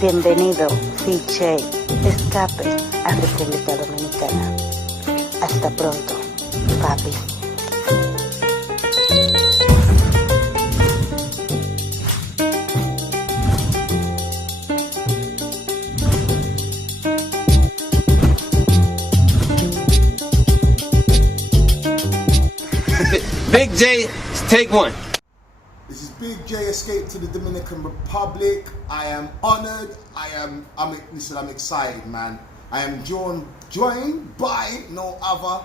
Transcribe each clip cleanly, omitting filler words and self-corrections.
Bienvenido, BIGJAY, escape a República Dominicana. Hasta pronto, papi. Big J, take one. This is Big J Escape to the Dominican Republic. I am honored. I'm excited, man. I am joined by no other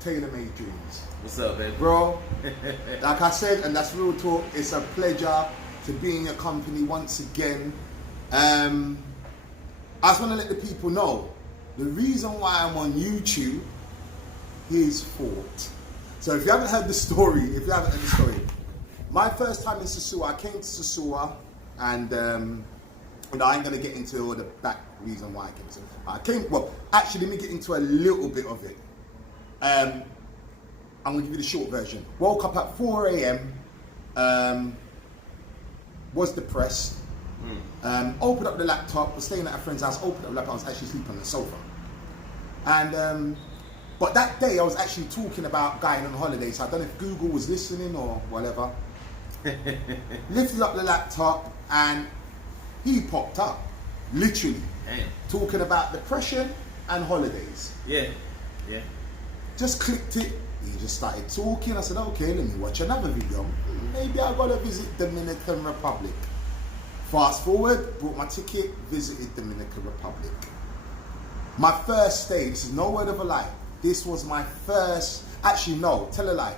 Tailor-Made Dreams. What's up, baby? Bro, like I said, and that's real talk, it's a pleasure to be in your company once again. I just want to let the people know, the reason why I'm on YouTube is fault. So if you haven't heard the story, my first time in Sosua, I came to Sosua, and I ain't gonna get into all the back reason why I came. Actually, let me get into a little bit of it. I'm gonna give you the short version. Woke up at 4 a.m. Was depressed. Opened up the laptop. Was staying at a friend's house. Opened up the laptop. I was actually sleeping on the sofa. And but that day I was actually talking about going on holiday. So I don't know if Google was listening or whatever. Lifted up the laptop and he popped up, literally. Damn. Talking about depression and holidays. Yeah. Just clicked it. He just started talking. I said, okay, let me watch another video. Maybe I gotta visit Dominican Republic. Fast forward, bought my ticket, visited Dominican Republic. My first stay, this is no word of a lie. This was my first, actually no, tell a lie.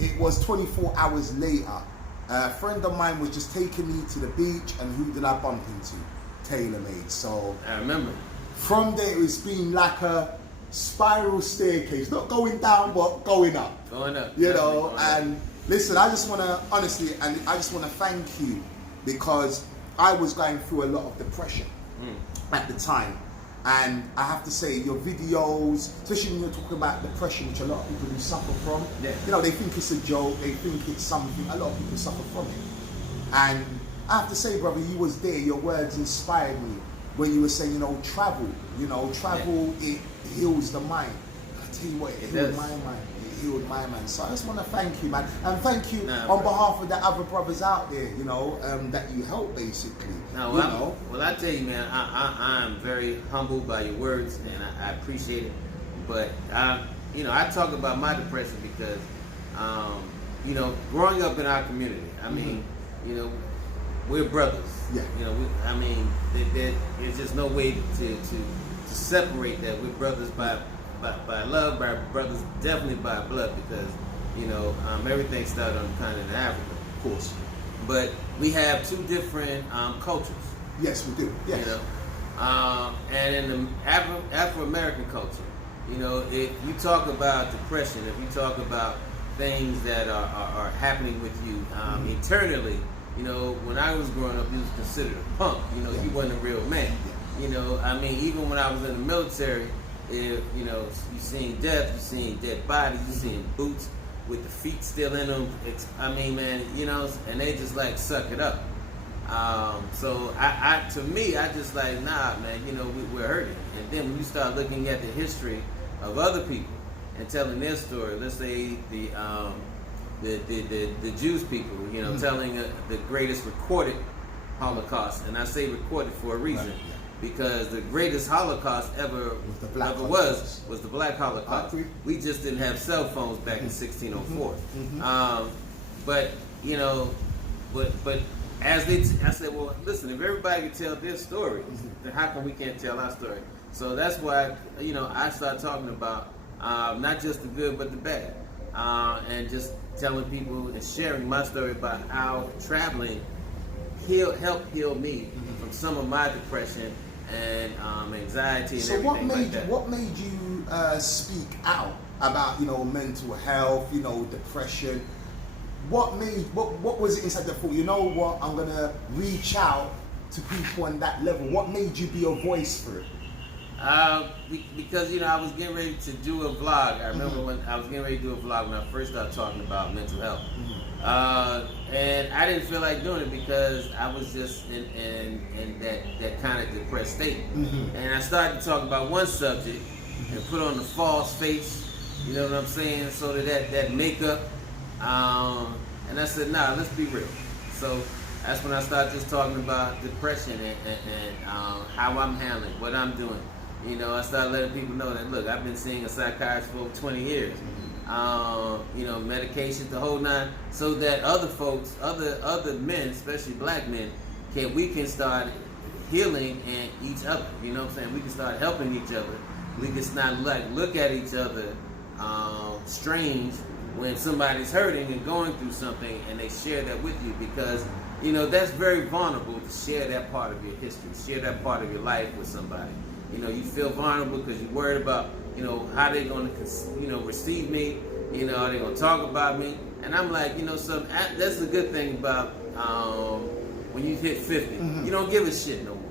It was 24 hours later. A friend of mine was just taking me to the beach, and who did I bump into? Tailor-Made. So I remember. From there, it's been like a spiral staircase, not going down, but going up. Going up. You know, and listen, I just want to, honestly, and I just want to thank you, because I was going through a lot of depression at the time. And I have to say, your videos, especially when you're talking about depression, which a lot of people do suffer from, you know, they think it's a joke, they think it's something, a lot of people suffer from it. And I have to say, brother, you was there, your words inspired me when you were saying, travel, it heals the mind. I tell you what, it healed my mind. It healed my mind. So I just want to thank you, man. And thank you on behalf of the other brothers out there, that you help, basically. Well, I tell you, man, I am very humbled by your words, and I appreciate it. But, I talk about my depression because, growing up in our community, I mean, we're brothers. Yeah. There's just no way to separate that. We're brothers by love, by brothers definitely by blood, because everything started on the continent of Africa, of course. But we have two different cultures. Yes, we do. Yes. And in the Afro-American culture, if you talk about depression, if you talk about things that are happening with you internally, when I was growing up, you was considered a punk. You wasn't a real man. Even when I was in the military, you seen death, you seen dead bodies, you seen boots with the feet still in them. And they just like suck it up. So to me, I just like, nah, man, we're hurting. And then when you start looking at the history of other people and telling their story, let's say the Jewish people, telling the greatest recorded Holocaust, and I say recorded for a reason. Right. Because the greatest Holocaust ever was the Black Holocaust. We just didn't have cell phones back in 1604. But as I said, well, listen, if everybody can tell their story, then how come we can't tell our story? So that's why I started talking about not just the good but the bad, and just telling people and sharing my story about how traveling helped heal me from some of my depression and anxiety and everything like that. What made you speak out about mental health, depression? What was it inside the thought? You know what? I'm gonna reach out to people on that level. What made you be a voice for it? Because I was getting ready to do a vlog. I remember when I was getting ready to do a vlog when I first started talking about mental health. And I didn't feel like doing it because I was just in that kind of depressed state. And I started to talk about one subject and put on the false face, you know what I'm saying, so that makeup. And I said, nah, let's be real. So that's when I started just talking about depression and how I'm handling, what I'm doing. You know, I started letting people know that, look, I've been seeing a psychiatrist for over 20 years. You know, medications, the whole nine, so that other folks, other men, especially black men, we can start healing and each other. You know what I'm saying? We can start helping each other. We can not look at each other strange when somebody's hurting and going through something and they share that with you, because you know that's very vulnerable to share that part of your history, share that part of your life with somebody. You know, you feel vulnerable because you're worried about, you know, how they're going to, you know, receive me. You know, are they going to talk about me? And I'm like, you know, that's the good thing about when you hit 50. You don't give a shit no more.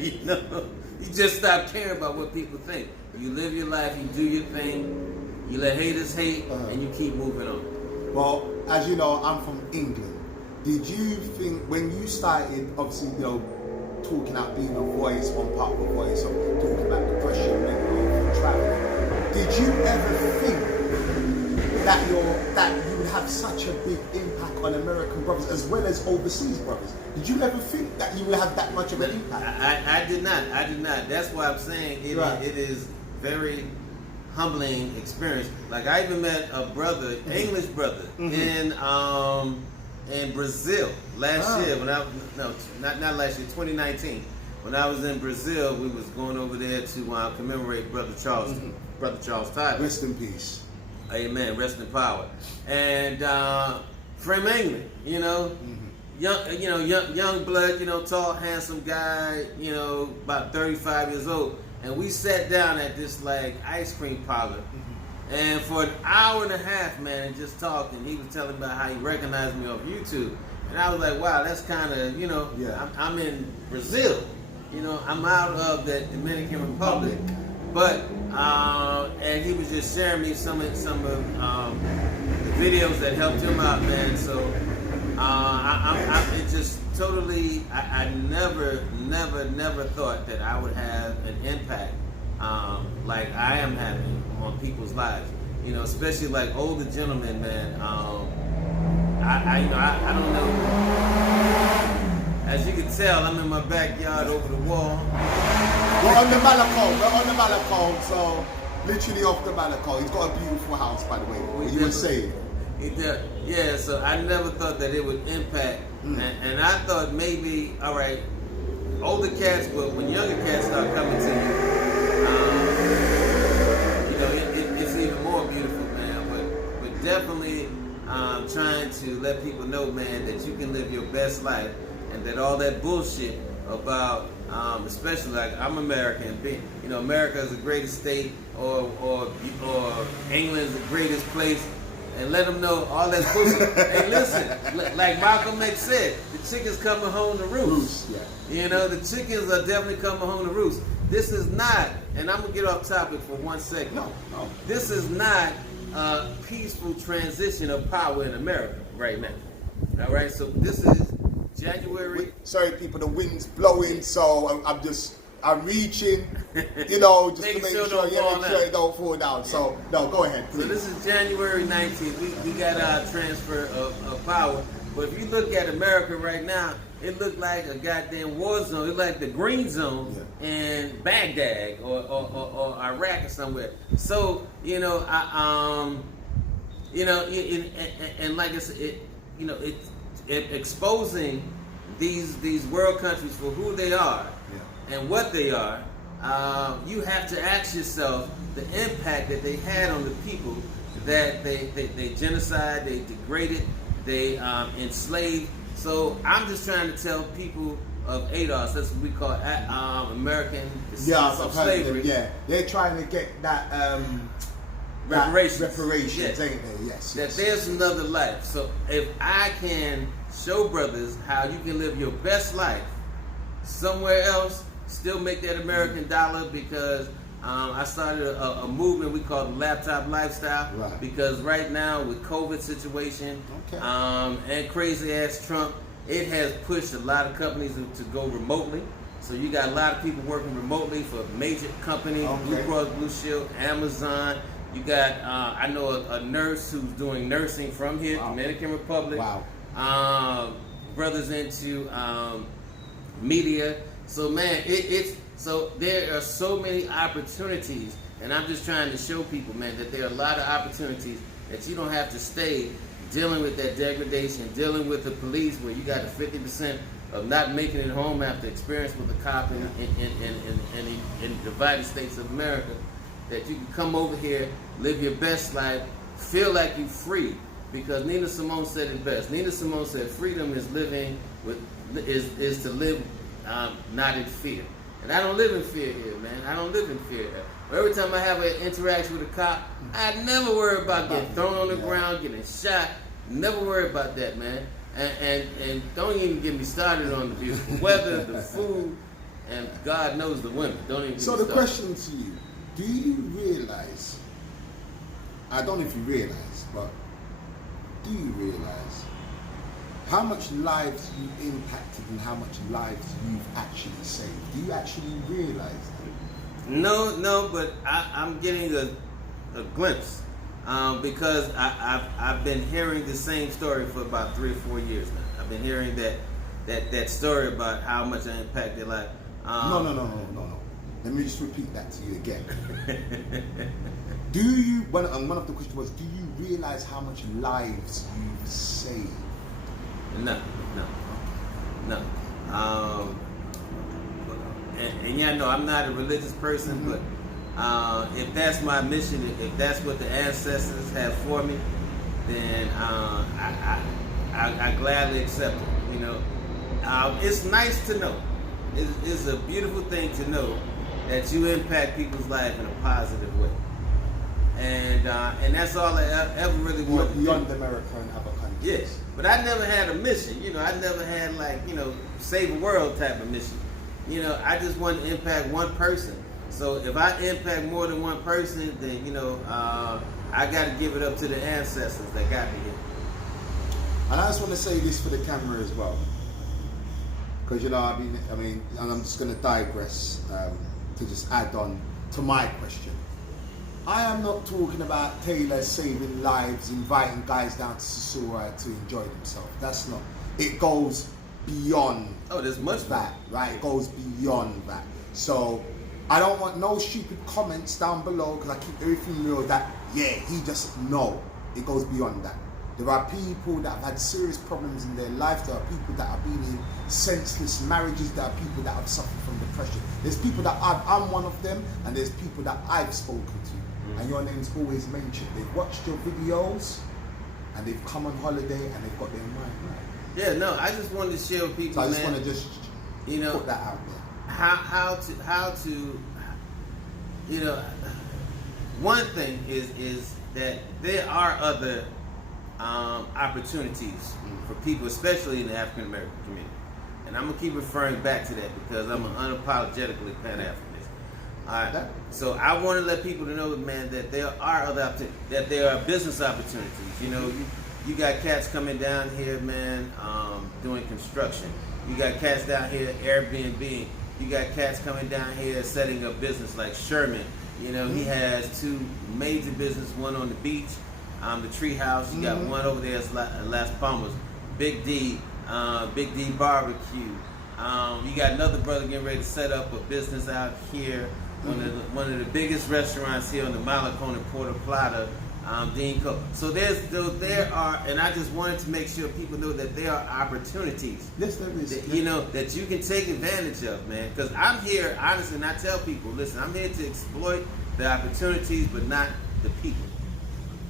You know, you just stop caring about what people think. You live your life, you do your thing, you let haters hate, and you keep moving on. Well, as you know, I'm from England. Did you think, when you started, obviously, you know, talking about being a voice, one part of a voice, or talking about depression, mental health, traveling, did you ever think that you would have such a big impact on American brothers as well as overseas brothers? Did you ever think that you would have that much of an impact? I did not. That's why I'm saying it is very humbling experience. Like, I even met a brother, English brother, in Brazil last year. Not last year, 2019. When I was in Brazil, we was going over there to commemorate Brother Charles Tyler. Rest in peace. Amen. Rest in power. And from England, you know, young blood, you know, tall, handsome guy, you know, about 35 years old. And we sat down at this like ice cream parlor, and for an hour and a half, man, just talking. He was telling me about how he recognized me off YouTube, and I was like, wow, that's kind of, you know, I'm in Brazil, you know, I'm out of the Dominican Republic, but and he was just sharing me some of the videos that helped him out, man. So it just totally, I never thought that I would have an impact like I am having on people's lives. You know, especially like older gentlemen, man. I don't know. As you can tell, I'm in my backyard over the wall. We're on the Malacol, so literally off the Malacol. He's got a beautiful house, by the way. You were saying. Yeah, so I never thought that it would impact, and I thought maybe, all right, older cats, but when younger cats start coming to you, you know, it's even more beautiful, man. But definitely trying to let people know, man, that you can live your best life, and that all that bullshit about, especially like I'm American, you know, America is the greatest state, or England is the greatest place. And let them know all that bullshit. Hey, listen, like Malcolm X said, the chickens coming home to roost. You know, the chickens are definitely coming home to roost. This is not, and I'm going to get off topic for 1 second. No. This is not a peaceful transition of power in America right now. All right, so this is January. Sorry, people, the wind's blowing, so I'm reaching, you know, just to make sure it don't fall down. So, no, go ahead, please. So this is January 19th. We got our transfer of power. But if you look at America right now, it looked like a goddamn war zone. It looked like the green zone in Baghdad or Iraq or somewhere. So, you know, and like I said, you know, it exposing these world countries for who they are. And what they are, you have to ask yourself the impact that they had on the people, that they genocide, they degraded, they enslaved. So I'm just trying to tell people of ADOS, that's what we call American descendants of slavery. They're trying to get that reparations, ain't they? Yes. That there's another life. So if I can show brothers how you can live your best life somewhere else, still make that American dollar, because I started a movement we call the laptop lifestyle, Right. because right now with COVID situation, Okay. and crazy ass Trump, it has pushed a lot of companies to go remotely. So you got a lot of people working remotely for major companies, Okay. Blue Cross Blue Shield, Amazon. You got, I know a nurse who's doing nursing from here, Wow. Dominican Republic. Wow. Brothers into media. So man, so there are so many opportunities, and I'm just trying to show people, man, that there are a lot of opportunities that you don't have to stay dealing with that degradation, dealing with the police, where you got the 50% of not making it home after experience with a cop in the divided states of America. That you can come over here, live your best life, feel like you're free. Because Nina Simone said it best. Nina Simone said, "Freedom is living with is to live not in fear." And I don't live in fear here, man. I don't live in fear here. But every time I have an interaction with a cop, I never worry about getting thrown on the ground, getting shot. Never worry about that, man. And don't even get me started on the beautiful weather, the food, and God knows the women. Don't even. So the question to you: do you realize? I don't know if you realize, but do you realize how much lives you impacted and how much lives you've actually saved? Do you actually realize that? No, but I'm getting a glimpse because I've been hearing the same story for about 3 or 4 years now. I've been hearing that story about how much I impacted life. No. Let me just repeat that to you again. Do you? One of the questions was: do you realize how much lives you've saved? No. And yeah, no, I'm not a religious person, but if that's my mission, if that's what the ancestors have for me, then I gladly accept it. You know, it's nice to know. It's a beautiful thing to know that you impact people's life in a positive way. And that's all I ever really wanted to do. Beyond America and other countries. Yes, but I never had a mission. You know, I never had save the world type of mission. You know, I just wanted to impact one person. So if I impact more than one person, then I got to give it up to the ancestors that got me here. And I just want to say this for the camera as well, because I mean, and I'm just going to digress to just add on to my question. I am not talking about Taylor saving lives, inviting guys down to Sosua to enjoy themselves. That's not. It goes beyond. Oh, there's much that, right? It goes beyond that. So I don't want no stupid comments down below, because I keep everything real. That he just no. It goes beyond that. There are people that have had serious problems in their life. There are people that have been in senseless marriages. There are people that have suffered from depression. There's people that I'm one of them, and there's people that I've spoken to. And your name's always mentioned. They've watched your videos, and they've come on holiday, and they've got their mind right. Yeah, no, I just wanted to share with people, So I just man, want to just put that out there. How to one thing is that there are other opportunities for people, especially in the African American community. And I'm gonna keep referring back to that because I'm unapologetically Pan-Africanist. All right. So I want to let people to know, man, that there are other opportunities, that there are business opportunities. You know, you got cats coming down here, man, doing construction. You got cats down here Airbnb. You got cats coming down here setting up business like Sherman. You know, he has 2 major businesses, one on the beach, the Tree House. You got one over there at Las Palmas, Big D Barbecue. You got another brother getting ready to set up a business out here. One of the biggest restaurants here on the Malecon in Puerto Plata, Dean Co. So there are, and I just wanted to make sure people know that there are opportunities. Yes, there is. That, that you can take advantage of, man. Because I'm here, honestly, and I tell people, listen, I'm here to exploit the opportunities, but not the people.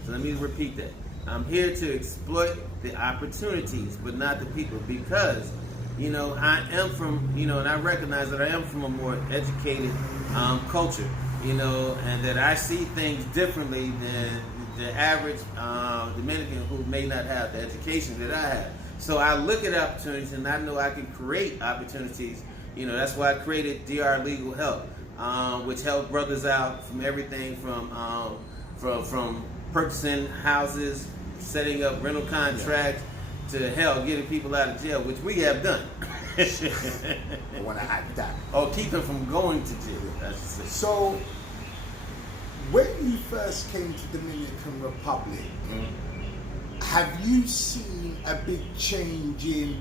So let me repeat that. I'm here to exploit the opportunities, but not the people, because I am from, and I recognize that I am from a more educated culture, and that I see things differently than the average Dominican who may not have the education that I have. So I look at opportunities, and I know I can create opportunities. That's why I created DR Legal Help. which help brothers out from everything from purchasing houses, setting up rental contracts, to hell, getting people out of jail, which we have done. I want to add that. Or keep them from going to jail, I should say. So, when you first came to Dominican Republic, have you seen a big change in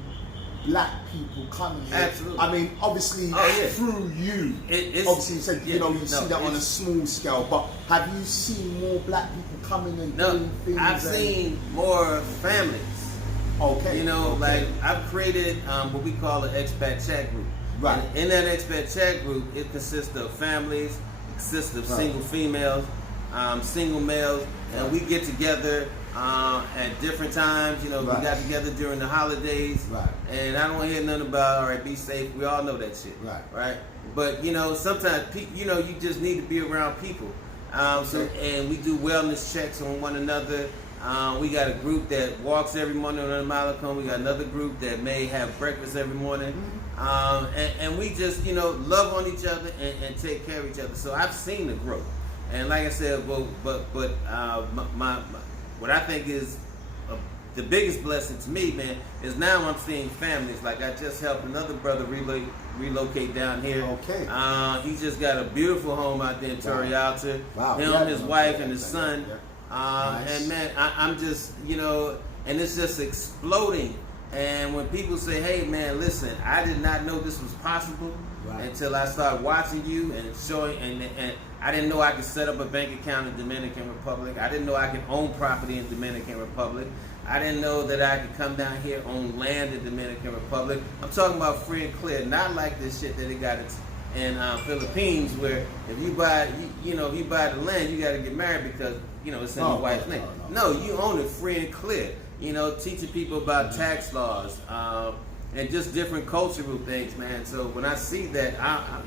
black people coming here? Absolutely. I mean, obviously through you. Obviously, you said you see that on a small scale, but have you seen more black people coming and doing things? I've seen more families. Okay. You know, like I've created what we call an expat chat group. Right. And in that expat chat group, it consists of families, consists of single females, single males, and we get together at different times. You know, we got together during the holidays, and I don't hear nothing about, all right, be safe. We all know that shit, right? But you know, sometimes you know, you just need to be around people. And we do wellness checks on one another. We got a group that walks every morning on the Malacom. We got another group that may have breakfast every morning. And we just, you know, love on each other and take care of each other. So I've seen the growth. And like I said, but what I think is the biggest blessing to me, man, is now I'm seeing families. Like I just helped another brother relocate down here. Okay. He just got a beautiful home out there in Torrey Alta. Wow. Him, his wife, and his son. Nice. And man, I'm just, you know, and it's just exploding. And when people say, hey man, listen, I did not know this was possible until I started watching you and showing, and I didn't know I could set up a bank account in Dominican Republic. I didn't know I could own property in Dominican Republic. I didn't know that I could come down here, own land in Dominican Republic. I'm talking about free and clear, not like this shit that they got in Philippines, where if you buy, you know, if you buy the land, you got to get married because, you know, it's in your wife's name. No, you own it free and clear. You know, teaching people about tax laws and just different cultural things, man. So when I see that,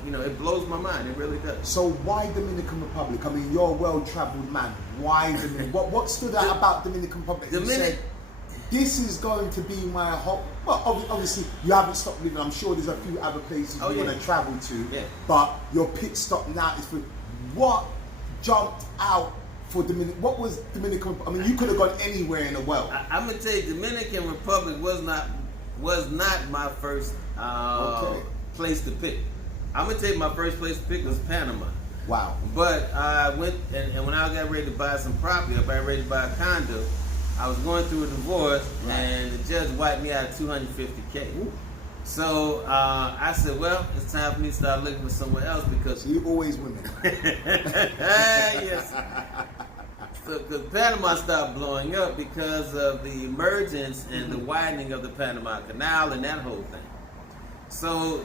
you know, it blows my mind. It really does. So why Dominican Republic? I mean, you're a well-traveled man. Why Dominican? What stood out about Dominican Republic? You said, this is going to be my home. Well, obviously, you haven't stopped living. I'm sure there's a few other places you want to travel to. Yeah. But your pit stop now is for what jumped out for Dominican? What was Dominican? I mean, you could have gone anywhere in the world. I'm gonna tell you, Dominican Republic was not my first place to pick. I'm gonna tell you, my first place to pick was Panama. Wow. But I went and when I got ready to buy some property, I got ready to buy a condo. I was going through a divorce, and the judge wiped me out of $250K. Ooh. So I said, well, it's time for me to start looking for somewhere else because you always women. Yes. So the Panama started blowing up because of the emergence and the widening of the Panama Canal and that whole thing. So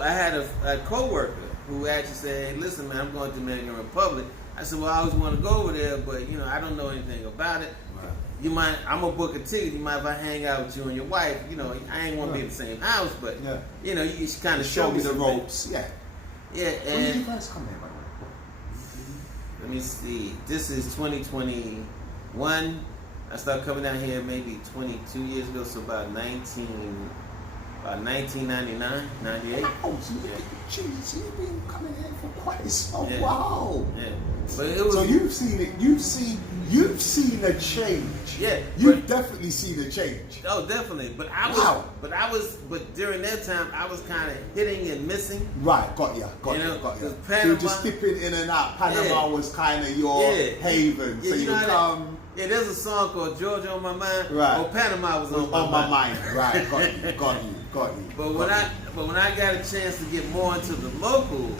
I had a co-worker who actually said, hey, listen, man, I'm going to Dominican Republic. I said, well, I always want to go over there, but you know, I don't know anything about it. You might, I'm gonna book a ticket. You mind if I hang out with you and your wife? You know, I ain't want to be in the same house, but you know, you should kind of show me the ropes. Yeah. And when did you guys come here, by the way? Let me see. This is 2021. I started coming down here maybe 22 years ago, so about 1999, 98. Oh, so geez, you've been coming here for quite some while. Yeah. But it was, so you've seen it. You've seen a change. Yeah. You've definitely seen a change. Oh, definitely. But but during that time, I was kind of hitting and missing. Right. Got you. Panama, you were just dipping in and out. Panama was kind of your haven. So you come. Yeah, there's a song called Georgia on My Mind. Right. Oh, Panama was on my mind. Right. Got you. But when I got a chance to get more into the local,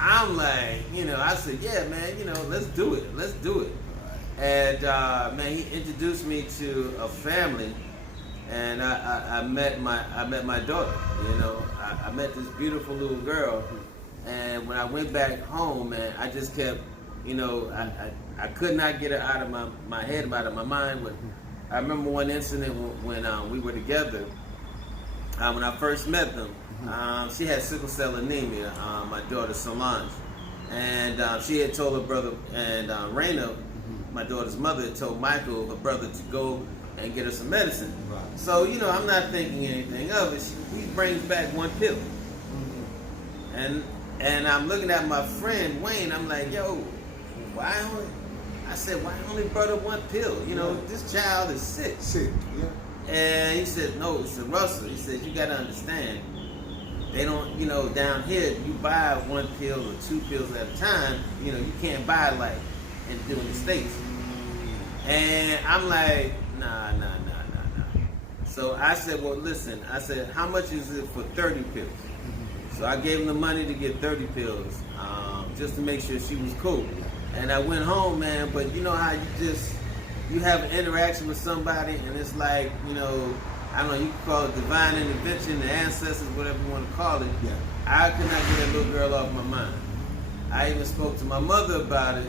I'm like, you know, I said, yeah, man, you know, let's do it. Right. And man, he introduced me to a family, and I met my daughter. You know, I met this beautiful little girl, and when I went back home, man, I just kept, you know, I could not get her out of my head, out of my mind. But I remember one incident when we were together. When I first met them, she had sickle cell anemia, my daughter Solange. And she had told her brother, and Raina, my daughter's mother, had told Michael, her brother, to go and get her some medicine. Right. So, you know, I'm not thinking anything of it. He brings back one pill. And And I'm looking at my friend Wayne. I'm like, yo, why only brought up one pill? You know, this child is sick. Sick, yeah. And he said, no, he said, Russell, he said, you got to understand, they don't, you know, down here, you buy one pill or two pills at a time, you know, you can't buy like in the States. And I'm like, nah. So I said, well, listen, I said, how much is it for 30 pills? So I gave him the money to get 30 pills, just to make sure she was cool. And I went home, man, but you know how you have an interaction with somebody and it's like, you know, I don't know, you can call it divine intervention, the ancestors, whatever you want to call it. Yeah. I could not get that little girl off my mind. I even spoke to my mother about it,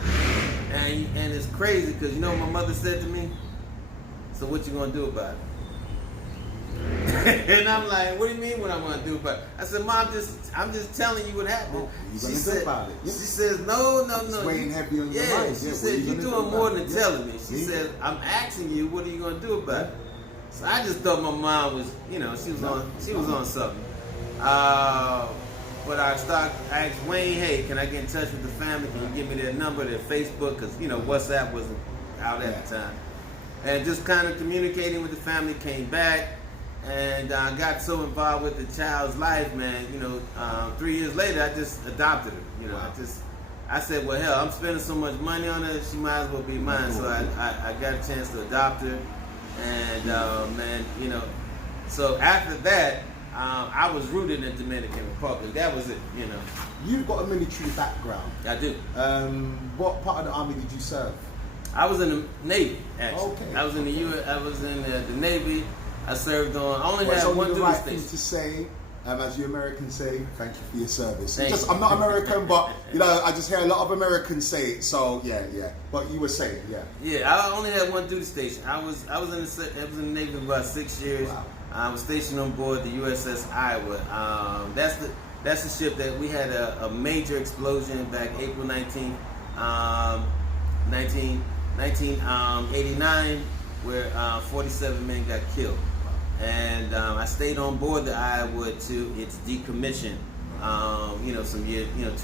and it's crazy because you know what my mother said to me? So what you gonna do about it? And I'm like, what do you mean what I'm gonna do about it? I said, Mom, I'm just telling you what happened. You're gonna do about it. Yeah. She says, no. It's weighing heavy on your mind. She said, you're doing more than telling me. She said, I'm asking you, what are you gonna do about it? So I just thought my mom was, you know, she was on something. But I asked Wayne, hey, can I get in touch with the family? Can you give me their number, their Facebook? Because, you know, WhatsApp wasn't out at the time. And just kind of communicating with the family, came back. And I got so involved with the child's life, man. You know, 3 years later, I just adopted her. You know, I said, well, hell, I'm spending so much money on her, she might as well be mine. So I got a chance to adopt her. And, man, you know, so after that, I was rooted in Dominican Republic. That was it, you know. You've got a military background. I do. What part of the army did you serve? I was in the Navy, actually. Okay. I was in the the Navy. I served on. I only had one duty right thing station. to say, as you Americans say, thank you for your service. I'm not American, but you know, I just hear a lot of Americans say it. So yeah. But you were saying, yeah. Yeah, I only had one duty station. I was in the Navy for about 6 years. Wow. I was stationed on board the USS Iowa. That's the ship that we had a major explosion back April 19th, 1989, where 47 men got killed. And I stayed on board the Iowa to its decommission. You know, 2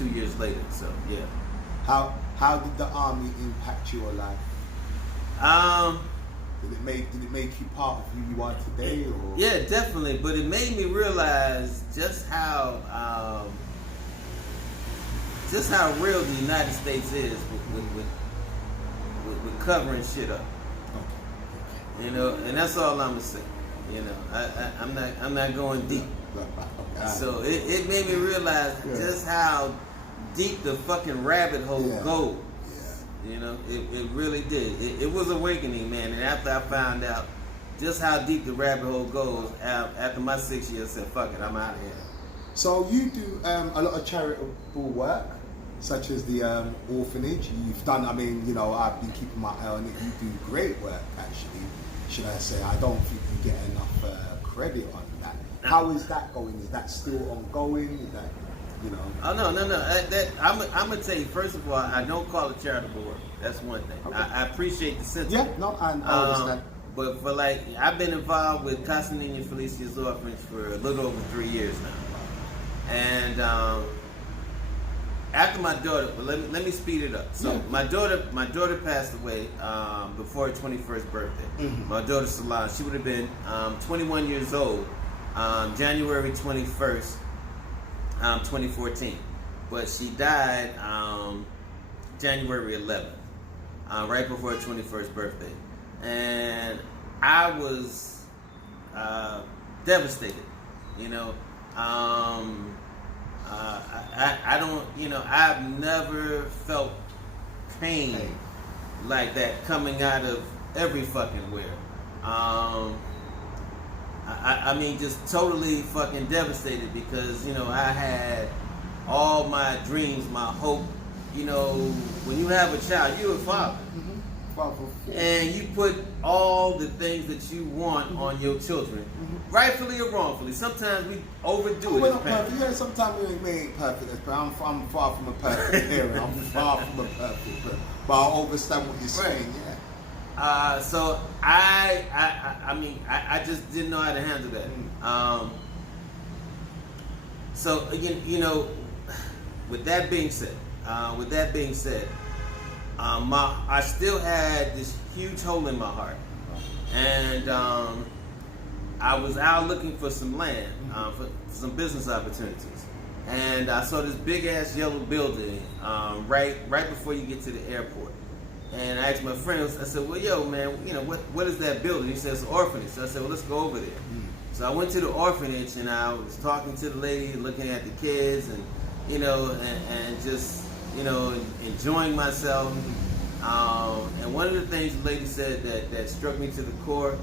years later. So yeah. How did the army impact your life? Did it make you part of who you are today? Or? Yeah, definitely. But it made me realize just how real the United States is with covering shit up. Okay. You know, and that's all I'm gonna say. You know, I'm not going deep. So it made me realize just how deep the fucking rabbit hole goes. Yeah. You know, it really did. It was awakening, man. And after I found out just how deep the rabbit hole goes, after my 6 years, I said, fuck it, I'm out of here. So you do a lot of charitable work, such as the orphanage. You've done, I mean, you know, I've been keeping my eye on it. You do great work, actually. Should I say, I don't think you get enough credit on that. How is that going? Is that still ongoing? Is that, you know? Oh, no. I'm going to tell you, first of all, I don't call it charitable work. That's one thing. Okay. I appreciate the sentiment. Yeah, no, I understand. But for like, I've been involved with Casa Niña Felicia's orphanage for a little over 3 years now. And after my daughter, let me speed it up. So my daughter passed away before her 21st birthday. Mm-hmm. My daughter Solange, she would have been 21 years old, January 21st, 2014. But she died January 11th, right before her 21st birthday. And I was devastated, you know. I don't, you know, I've never felt pain like that coming out of every fucking where. I mean, just totally fucking devastated because, you know, I had all my dreams, my hope. You know, when you have a child, you're a father. Mm-hmm. And you put all the things that you want on your children, rightfully or wrongfully. Sometimes we overdo it. Yeah, sometimes we ain't perfect. But I'm far from a perfect parent. I'm far from a perfect parent. But I understand what you're saying. Yeah. So I mean, I just didn't know how to handle that. So you know, with that being said, I still had this huge hole in my heart, and I was out looking for some land, for some business opportunities, and I saw this big ass yellow building right before you get to the airport. And I asked my friends, I said, well, yo, man, what is that building? He said, it's an orphanage. So I said, well, let's go over there. So I went to the orphanage, and I was talking to the lady, looking at the kids, and and just enjoying myself. And one of the things the lady said that struck me to the core,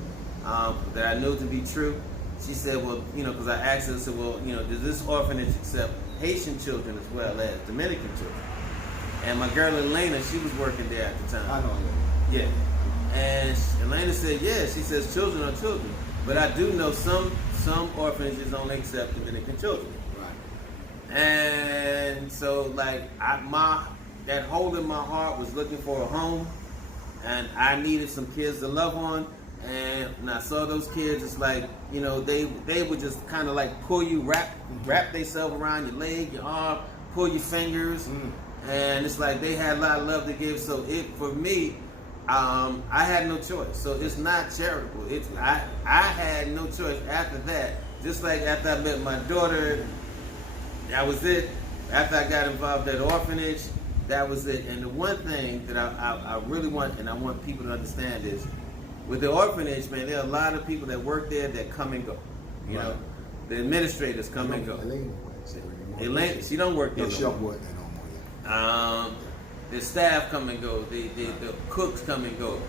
that I knew to be true. She said, well, because I asked her, I said, well, does this orphanage accept Haitian children as well as Dominican children? And my girl Elena, she was working there at the time. I know. Yeah. And Elena said, yeah. She says children are children, but I do know some orphanages only accept Dominican children. Right. And so, like, that hole in my heart was looking for a home, and I needed some kids to love on. And when I saw those kids, it's like, they would just kind of like pull you, wrap themselves around your leg, your arm, pull your fingers. And it's like they had a lot of love to give. So for me, I had no choice. So it's not charitable. I had no choice after that. Just like after I met my daughter, that was it. After I got involved at the orphanage, that was it. And the one thing that I really want, and I want people to understand is, with the orphanage, man, there are a lot of people that work there that come and go. You know, the administrators come and go. Elaine, she don't work there. No, she don't work there no more. Yeah. The staff come and go. The cooks come and go.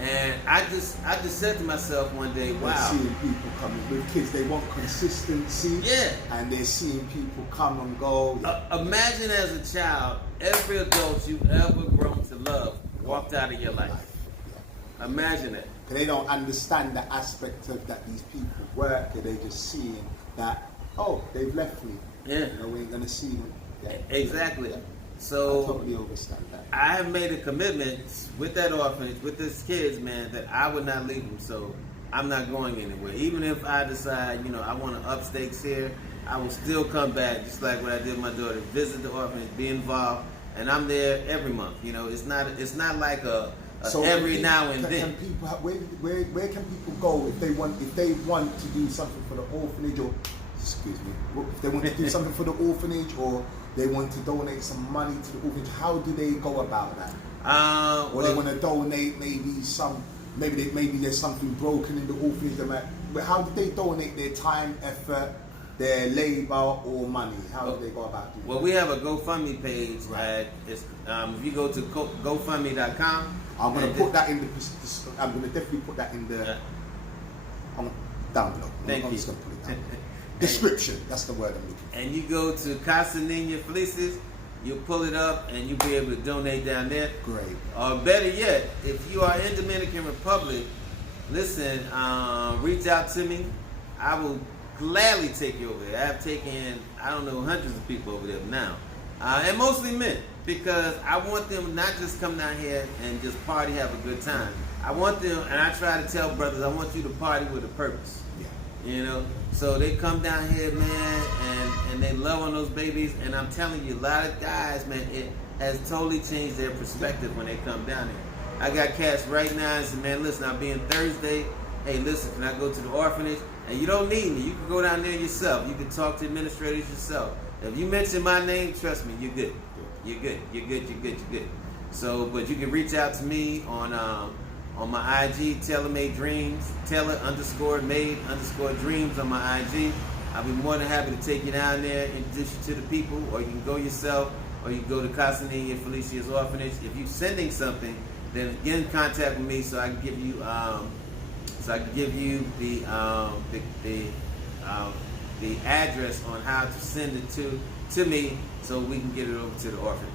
And I just said to myself one day, wow. They're seeing people coming with kids. They want consistency. Yeah. And they're seeing people come and go. Imagine as a child, every adult you've ever grown to love walked out of your life. Yeah. Imagine it. They don't understand the aspect of that these people work. They're just seeing that, oh, they've left me. Yeah. We ain't going to see them. Yeah. Exactly. Yeah. So I totally understand that. I have made a commitment with that orphanage, with these kids, man, that I would not leave them. So I'm not going anywhere. Even if I decide, I want to up stakes here, I will still come back, just like what I did with my daughter, visit the orphanage, be involved, and I'm there every month. It's not like so every now and then. Can people, where can people go if they want to do something for the orphanage, or if they want to do something for the orphanage, or they want to donate some money to the orphanage? How do they go about that? Or they want to donate maybe there's something broken in the orphanage. How do they donate their time, effort, their labor, or money? How do they go about doing that? Well, we have a GoFundMe page. Right. If you go to GoFundMe.com. I'm going to put that in the. I'm going to definitely put that in the. Down below. Thank you. I'm just going to put it down below. Description. That's the word I'm looking for. And you go to Casa Niña Felices, you pull it up, and you'll be able to donate down there. Great. Or better yet, if you are in Dominican Republic, listen, reach out to me. I will gladly take you over there. I've taken, hundreds of people over there now. And mostly men, because I want them not just come down here and just party, have a good time. I want them, and I try to tell brothers, I want you to party with a purpose. Yeah. So they come down here, man, and they love on those babies. And I'm telling you, a lot of guys, man, it has totally changed their perspective when they come down here. I got cats right now and say, man, listen, I'll be in Thursday. Hey, listen, can I go to the orphanage? And you don't need me. You can go down there yourself. You can talk to administrators yourself. If you mention my name, trust me, you're good. You're good. You're good. You're good. You're good. So, but you can reach out to me on my IG, Tailor-Made Dreams, Tailor_Made_Dreams on my IG. I'll be more than happy to take you down there, introduce you to the people, or you can go yourself, or you can go to Casa Niña Felicia's orphanage. If you're sending something, then get in contact with me so I can give you the address on how to send it to me so we can get it over to the orphanage.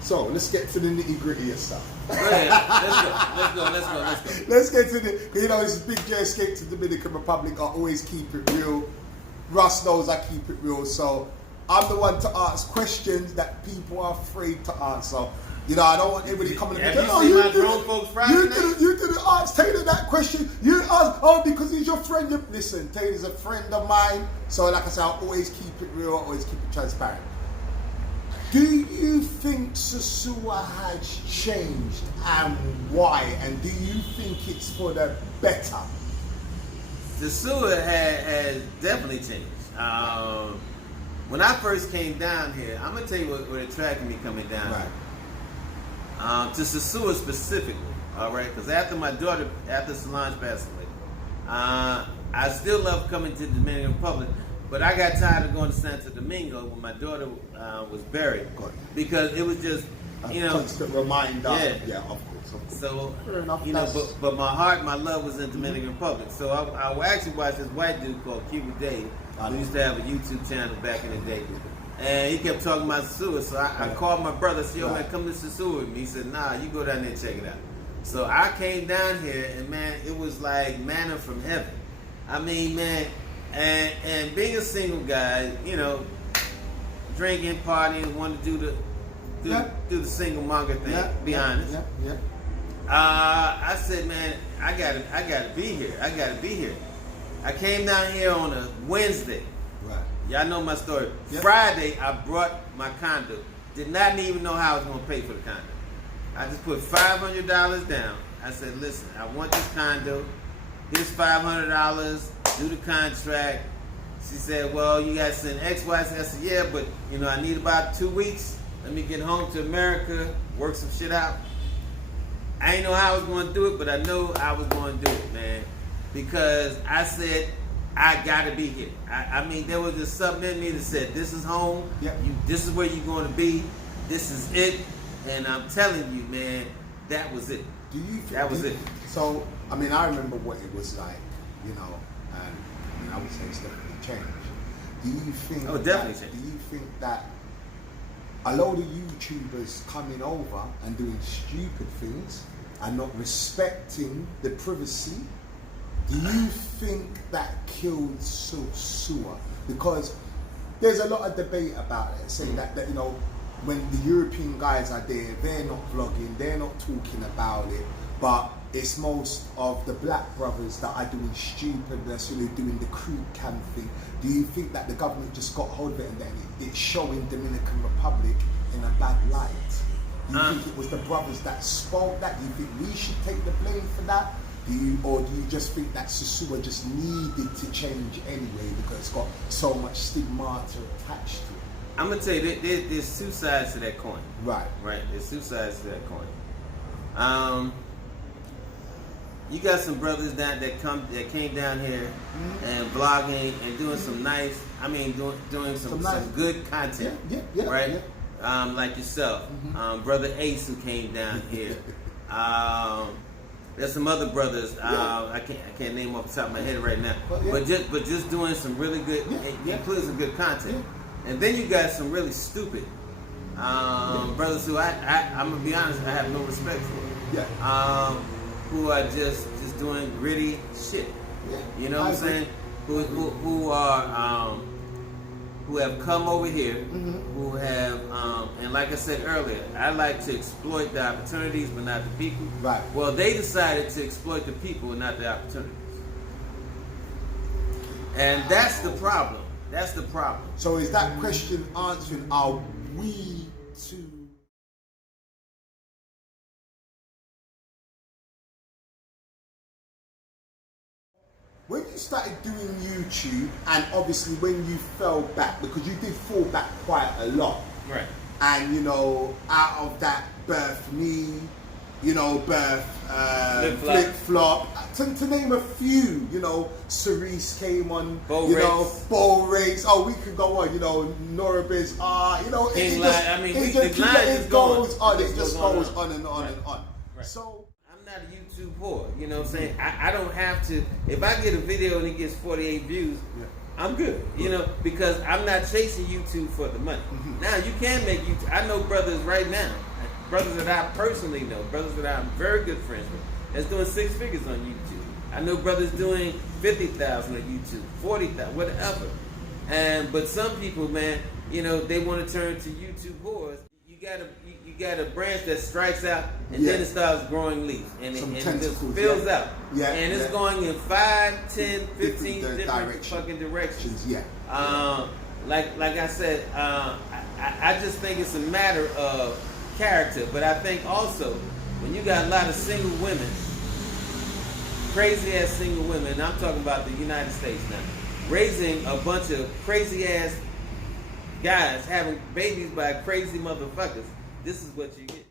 So let's get to the nitty-gritty of stuff. Go ahead. Let's go. Let's get to this is Big J Escape to Dominican Republic. I always keep it real. Russ knows I keep it real. So I'm the one to ask questions that people are afraid to answer. I don't want everybody coming and saying, you didn't ask Taylor that question. You asked, because he's your friend. Listen, Taylor's a friend of mine. So like I said, I'll always keep it real. I'll always keep it transparent. Do you think sosua has changed and why? And do you think it's for the better? Sosua has definitely changed. When I first came down here, I'm gonna tell you what attracted me coming down here. To sosua specifically, all right? Because after Solange passed away, I still love coming to the Dominican Republic, but I got tired of going to Santo Domingo when my daughter was buried, because it was just, you know, constant reminder. Yeah, of course. So, fair enough, you know, but my heart, my love was in Dominican Republic. So I would actually watch this white dude called Cuba Dave, who used to have a YouTube channel back in the day. And he kept talking about sosua. So I called my brother, said, yo, man, come to sosua with me. He said, nah, you go down there and check it out. So I came down here, and man, it was like manna from heaven. I mean, man, and being a single guy, you know, drinking, partying, wanting to do the single monger thing, be honest. I said, man, I gotta be here. I gotta be here. I came down here on a Wednesday. Right. Y'all know my story. Friday, I brought my condo. Did not even know how I was gonna pay for the condo. I just put $500 down. I said, listen, I want this condo. Here's $500. Do the contract. She said, well, you gotta send X, Y, Z. I said, yeah, but you know, I need about 2 weeks. Let me get home to America, work some shit out. I ain't know how I was going to do it, but I know I was going to do it, man. Because I said, I got to be here. I mean, there was just something in me that said, this is home. This is where you're going to be. This is it. And I'm telling you, man, that was it. That was it. So, I mean, I remember what it was like, you know, and I mean, I would say it's definitely changed. Do you think? Oh, definitely changed. Do you think that a load of YouTubers coming over and doing stupid things and not respecting the privacy, do you think that killed sosua? Because there's a lot of debate about it, saying that you know, when the European guys are there, they're not vlogging, they're not talking about it, but it's most of the black brothers that are doing stupid, that's really doing the creep cam thing. Do you think that the government just got hold of it and then it's showing Dominican Republic in a bad light? Do you think it was the brothers that spoke that? Do you think we should take the blame for that? Or do you just think that sosua just needed to change anyway because it's got so much stigmata attached to it? I'm gonna tell you, there's two sides to that coin. Right. There's two sides to that coin. You got some brothers that came down here and vlogging and doing some nice, I mean, doing some good content, right? Like yourself, Brother Ace, who came down here. There's some other brothers. I can't name off the top of my head right now. But just doing some really good, including some good content. And then you got some really stupid brothers who I'm gonna be honest, I have no respect for. Who are just doing gritty shit. You know what I'm saying? Who are who have come over here, who have and like I said earlier, I like to exploit the opportunities but not the people. Right. Well, they decided to exploit the people and not the opportunities. And that's the problem. That's the problem. So is that question answering, are we to... When you started doing YouTube, and obviously when you fell back, because you did fall back quite a lot. Right. And you know, out of that birth me, you know, flip flop, to name a few, you know, Cerise came on, Bow Race, oh, we could go on, you know, Nora Biz, you know, it just goes on and on and on. Right. So, I'm not a YouTube whore, you know what I'm saying? I don't have to, if I get a video and it gets 48 views, I'm good, you know, because I'm not chasing YouTube for the money. Now, you can make YouTube, I know brothers right now, brothers that I personally know, brothers that I'm very good friends with, that's doing 6 figures on YouTube. I know brothers doing 50,000 on YouTube, 40,000, whatever. But some people, man, you know, they want to turn to YouTube whores. You got a branch that strikes out, and then it starts growing leaves, and it just fills out. And it's going in 5, 10, 15 different fucking directions. like I said, I just think it's a matter of character. But I think also when you got a lot of single women, crazy ass single women, and I'm talking about the United States now, raising a bunch of crazy ass guys having babies by crazy motherfuckers, this is what you get.